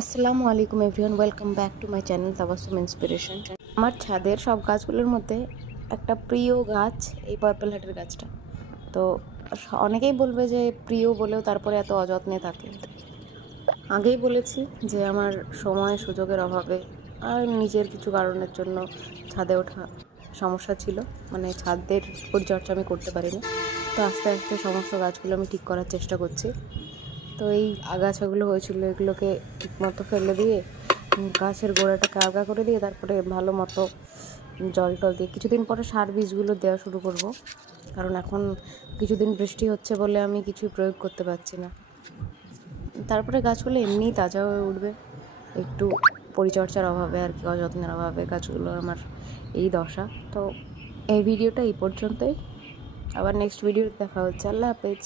আসসালামু আলাইকুম everyone, welcome back to my channel Tabassum inspiration. আমার ছাদের সব গাছগুলোর মধ্যে একটা প্রিয় গাছ এই পার্পল হার্টের গাছটা। তো অনেকেই বলবে যে প্রিয় বলেও তারপরে এত অযত্নে থাকে। আগেই বলেছি যে আমার সময় সুযোগের অভাবে আর নিজের কিছু কারণের জন্য ছাদে ওঠা সমস্যা ছিল, মানে ছাদের পরিচর্যা আমি করতে পারিনি। তো আস্তে আস্তে সমস্ত গাছগুলো আমি ঠিক করার চেষ্টা করছি। তো এই আগাছাগুলো হয়েছিল, এগুলোকে ঠিকমতো ফেলে দিয়ে গাছের গোড়াটাকে আলগা করে দিয়ে তারপরে ভালো মতো জল টল দিয়ে কিছুদিন পরে সার বীজগুলো দেওয়া শুরু করব, কারণ এখন কিছুদিন বৃষ্টি হচ্ছে বলে আমি কিছুই প্রয়োগ করতে পারছি না। তারপরে গাছগুলো এমনিই তাজা হয়ে উঠবে, একটু পরিচর্যার অভাবে আর কি, অযত্নের অভাবে গাছগুলোর আমার এই দশা। তো এই ভিডিওটা এই পর্যন্তই, আবার নেক্সট ভিডিওতে দেখা হচ্ছে। আল্লাহ হাফেজ।